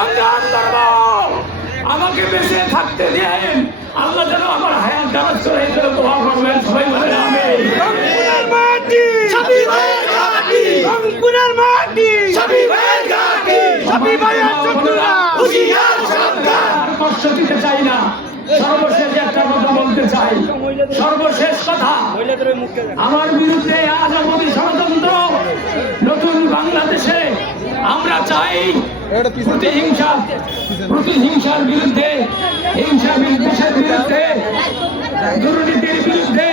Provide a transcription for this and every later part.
সংগ্রাম করব। আমাকে বেঁচে থাকতে দিন আল্লাহ যেন আমার হায়াত দারাজ করে এই জন্য দোয়া করবেন। সবাই বলেন আমি মাটি। ঘাঁটি। রংপুরের মাটি। ঘাঁটি। ভাইয়ের চট্টগ্রাম। হুঁশিয়ার সাবধান। কষ্ট দিতে চাই না। সর্বশেষ একটা কথা বলতে চাই। সর্বশেষ কথা। আমার বিরুদ্ধে আজাদি ষড়যন্ত্র। নতুন বাংলাদেশে চাই। প্রতিহিংসা প্রতিহিংসার বিরুদ্ধে হিংসা বিদ্বেষের বিরুদ্ধে দুর্নীতির বিরুদ্ধে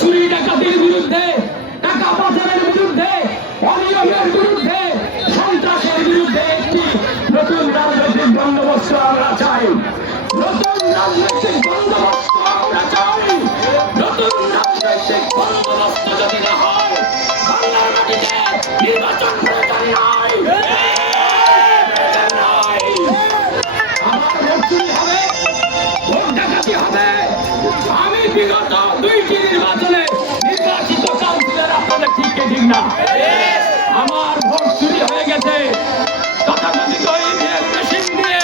চুরি ডাকাতির বিরুদ্ধে টাকা পাচারের বিরুদ্ধে অনিয়মের বিরুদ্ধে সন্ত্রাসের বিরুদ্ধে একটি নতুন রাজনৈতিক বন্দোবস্ত আমরা চাই। নতুন রাজনৈতিক বন্দোবস্ত আমরা চাই। নতুন রাজনৈতিক বন্দোবস্ত যদি না হয় বাংলার মাটিতে নির্বাচন না। আমার ভোট চুরি হয়ে গেছে। তথাকথিত ইভিএম মেশিন দিয়ে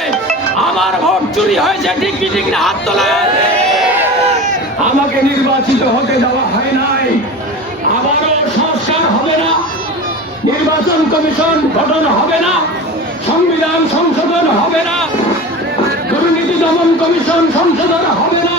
আমার ভোট চুরি হয়েছে, ঠিক না, হাত আমাকে নির্বাচিত হতে দেওয়া হয় নাই। আবারও সংস্কার হবে না। নির্বাচন কমিশন গঠন হবে না। সংবিধান সংশোধন হবে না। দুর্নীতি দমন কমিশন সংশোধন হবে না।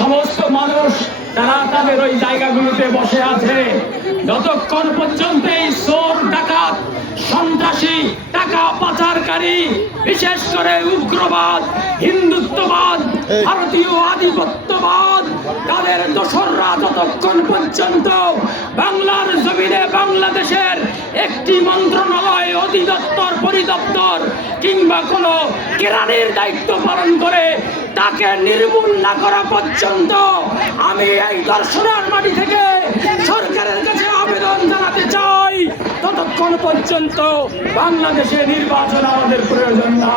সমস্ত মানুষ তারা তাদের ওই জায়গাগুলোতে বসে আছে। যতক্ষণ পর্যন্ত চোর, ডাকাত, সন্ত্রাসী, টাকা পাচারকারী, বিশেষ করে উগ্রবাদ, হিন্দুত্ববাদ ভারতীয় আধিপত্যবাদ তাদের দোসররা যতক্ষণ পর্যন্ত বাংলার জমিনে বাংলাদেশের একটি মন্ত্রণালয়, অধিদপ্তর, পরিদপ্তর কিংবা কোনো কেরানির দায়িত্ব পালন করে তাকে নির্মূল না করা পর্যন্ত আমি এই দর্শনার মাটি থেকে সরকারের কাছে আবেদন জানাতে চাই। ততক্ষণ পর্যন্ত বাংলাদেশে নির্বাচন আমাদের প্রয়োজন না।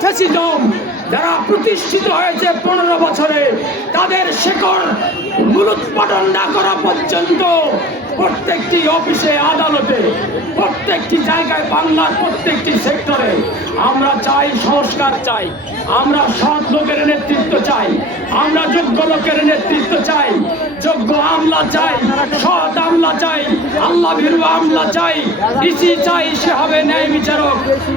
ফেসিজম যারা প্রতিষ্ঠিত হয়েছে পনেরো বছরে, তাদের শেকড় মূলোৎপাদন না করা পর্যন্ত প্রত্যেকটি অফিসে আদালতে, প্রত্যেকটি জায়গায় বাংলার প্রত্যেকটি সেক্টরে আমরা চাই সংস্কার চাই, আমরা সৎ লোকের নেতৃত্ব চাই, আমরা যোগ্য লোকের নেতৃত্ব চাই, যোগ্য আমলা চাই, সৎ আমলা চাই আল্লাহ আমলা চাই, ডিসি চাই, সে হবে ন্যায় বিচারক।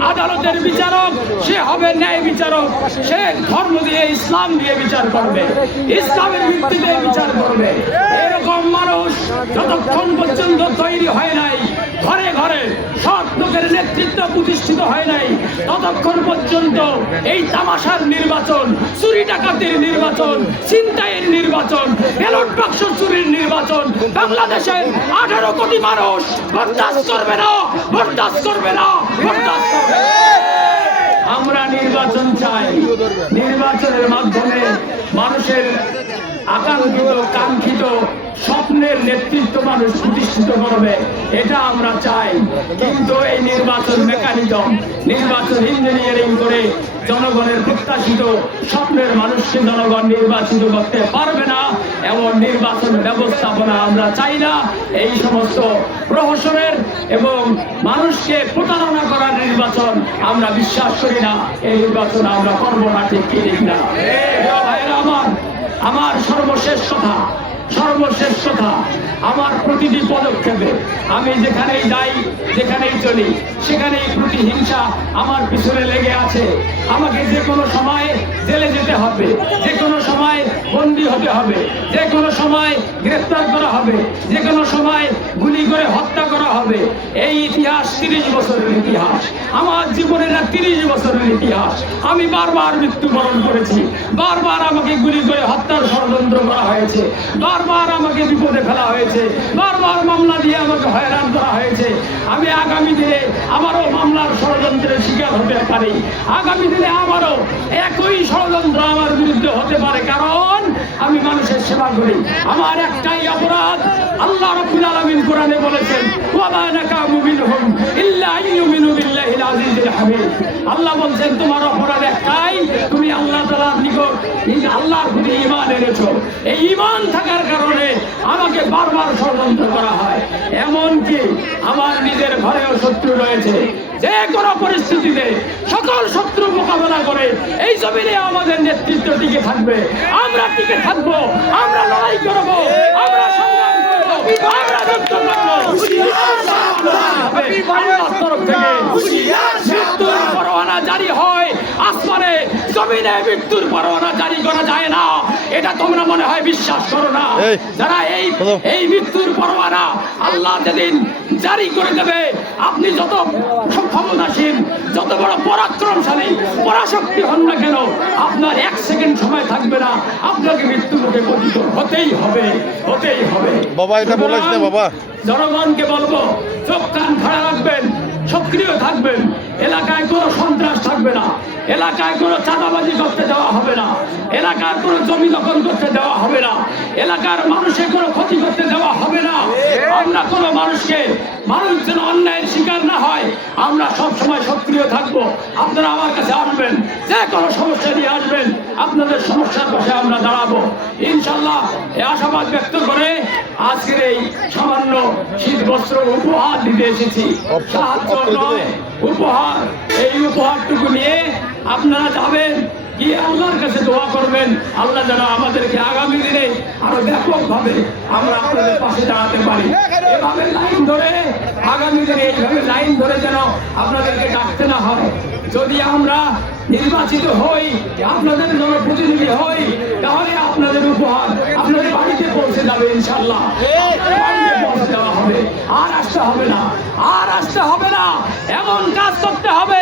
আদালতের বিচারক, সে হবে ন্যায় বিচারক। সে ধর্ম দিয়ে ইসলাম দিয়ে বিচার করবে। ইসলামের ভিত্তিতে বিচার করবে। এরকম মানুষ যতক্ষণ পর্যন্ত তৈরি হয় নাই ঘরে ঘরে সৎ লোকের নেতৃত্ব প্রতিষ্ঠিত হয় নাই ততক্ষণ পর্যন্ত এই তামাশার নির্বাচন, চুরি ডাকাতির নির্বাচন, ছিনতাইয়ের নির্বাচন, ব্যালট বাক্স চুরির নির্বাচন, বাংলাদেশের আঠারো কোটি মানুষ বরদাস্ত করবে না, বরদাস্ত করবে না করবে। আমরা নির্বাচন চাই নির্বাচনের মাধ্যমে মানুষের আকাঙ্ক্ষিত, কাঙ্ক্ষিত স্বপ্নের নেতৃত্ব মানুষ প্রতিষ্ঠিত করবে, এটা আমরা চাই। কিন্তু এই নির্বাচন মেকানিজম নির্বাচন ইঞ্জিনিয়ারিং করে জনগণের প্রত্যাশিত স্বপ্নের মানুষকে জনগণ নির্বাচিত করতে পারবে না, এমন নির্বাচন ব্যবস্থাপনা আমরা চাই না। এই সমস্ত প্রহসনের এবং মানুষকে প্রতারণা করার নির্বাচন আমরা বিশ্বাস করি না। এই নির্বাচন আমরা করব না, ঠিক কি না? আমার আমার সর্বশেষ কথা সর্বশেষ আমার প্রতিটি পদক্ষেপে আমি যেখানেই যাই, যেখানেই চলি, সেখানেই প্রতিহিংসা আমার পিছনে লেগে আছে। আমাকে যে কোনো সময় জেলে যেতে হবে যে কোনো সময় হবে। যে কোনো সময় গ্রেফতার করা হবে। যে কোনো সময় গুলি করে হত্যা করা হবে। এই ইতিহাস তিরিশ বছরের ইতিহাস। আমার জীবনের তিরিশ বছরের ইতিহাস। আমি বারবার মৃত্যুবরণ করেছি। বারবার আমাকে গুলি করে হত্যার ষড়যন্ত্র করা হয়েছে। বারবার আমাকে বিপদে ফেলা হয়েছে। বারবার মামলা দিয়ে আমাকে হয়রান করা হয়েছে। আমি আগামী দিনে আবারও মামলার ষড়যন্ত্রের শিকার হতে পারি। আগামী দিনে আবারও একই ষড়যন্ত্র আমার বিরুদ্ধে হতে পারে। কারণ মানুষের সেবা করি। আমার একটাই অপরাধ, আল্লাহ রব্বুল কোরআনে বলেছেন, ওয়ামা নাকামু মিনহুম ইল্লা আইয়ুমিনু বিল্লাহিল আজিজিল হামিদ। আল্লাহ বলছেন, তোমার অপরাধ একটাই, তুমি আল্লাহ তাআলার নিকট এই আল্লাহর প্রতি ঈমান এনেছো। এই ঈমান থাকার কারণে আমাকে বারবার ষড়যন্ত্র করা হয়। এমনকি আমার নিজের ঘরেও শত্রু রয়েছে। যে কোনো পরিস্থিতিতে সকল শত্রু মোকাবেলা করে এই জমিনে আমাদের নেতৃত্ব টিকে থাকবে। আমরা টিকে থাকব আমরা লড়াই করব। আমরা সংগ্রাম করব। আমরা পরোয়ানা জারি হয়। আসমানে জমিনে মৃত্যুর পরোয়ানা জারি করা যায় না। এটা তোমরা মনে হয় বিশ্বাস করো না। যারা এই এই মৃত্যুর পরোয়ানা আল্লাহ যেদিন জারি করে দেবে আপনি যত ক্ষমতাসীন যত বড় পরাক্রমশালী পরাশক্তি হন না কেন আপনার এক সেকেন্ড সময় থাকবে না। আপনাকে মৃত্যু মুখে পতিত হতেই হবে হতেই হবে। বাবা, এটা বলিস না, বাবা। জনগণকে বলব চোখ কান খাড়া রাখবেন সক্রিয় থাকবেন। এলাকায় কোনো সন্ত্রাস থাকবে না। এলাকায় কোনো চাঁদাবাজি করতে দেওয়া হবে না। এলাকার কোনো জমি দখল করতে দেওয়া হবে না। এলাকার মানুষের কোনো ক্ষতি করতে দেওয়া হবে না। আমরা কোনো মানুষকে মানুষ যেন অন্যায়ের শিকার না হয় আমরা সব সময় সক্রিয় থাকব। আপনারা আমার কাছে আসবেন যে কোনো সমস্যা নিয়ে আসবেন আপনাদের সমস্যার পাশে আমরা দাঁড়াবো। ইনশাল্লাহ এই আশাবাদ ব্যক্ত করে আজকের এই সামান্য শীত বস্ত্র উপহার দিতে এসেছি। সাহায্য নয় উপহার। এই উপহারটুকু নিয়ে আপনারা যাবেন গিয়ে আল্লাহর কাছে দোয়া করবেন? আল্লাহ যেন আমাদেরকে আগামী দিনে আরও ব্যাপক ব্যাপকভাবে আমরা আপনাদের পাশে দাঁড়াতে পারি। এভাবে লাইন ধরে, আগামী দিনে এইভাবে লাইন ধরে যেন আপনাদেরকে ডাকতে না হয়। যদি আমরা নির্বাচিত হই, আপনাদের জনপ্রতিনিধি হই, তাহলে আপনাদের উপহার আপনাদের বাড়িতে পৌঁছে যাবে ইনশাল্লাহ আর আসতে হবে না। আর আসতে হবে না। এমন কাজ করতে হবে।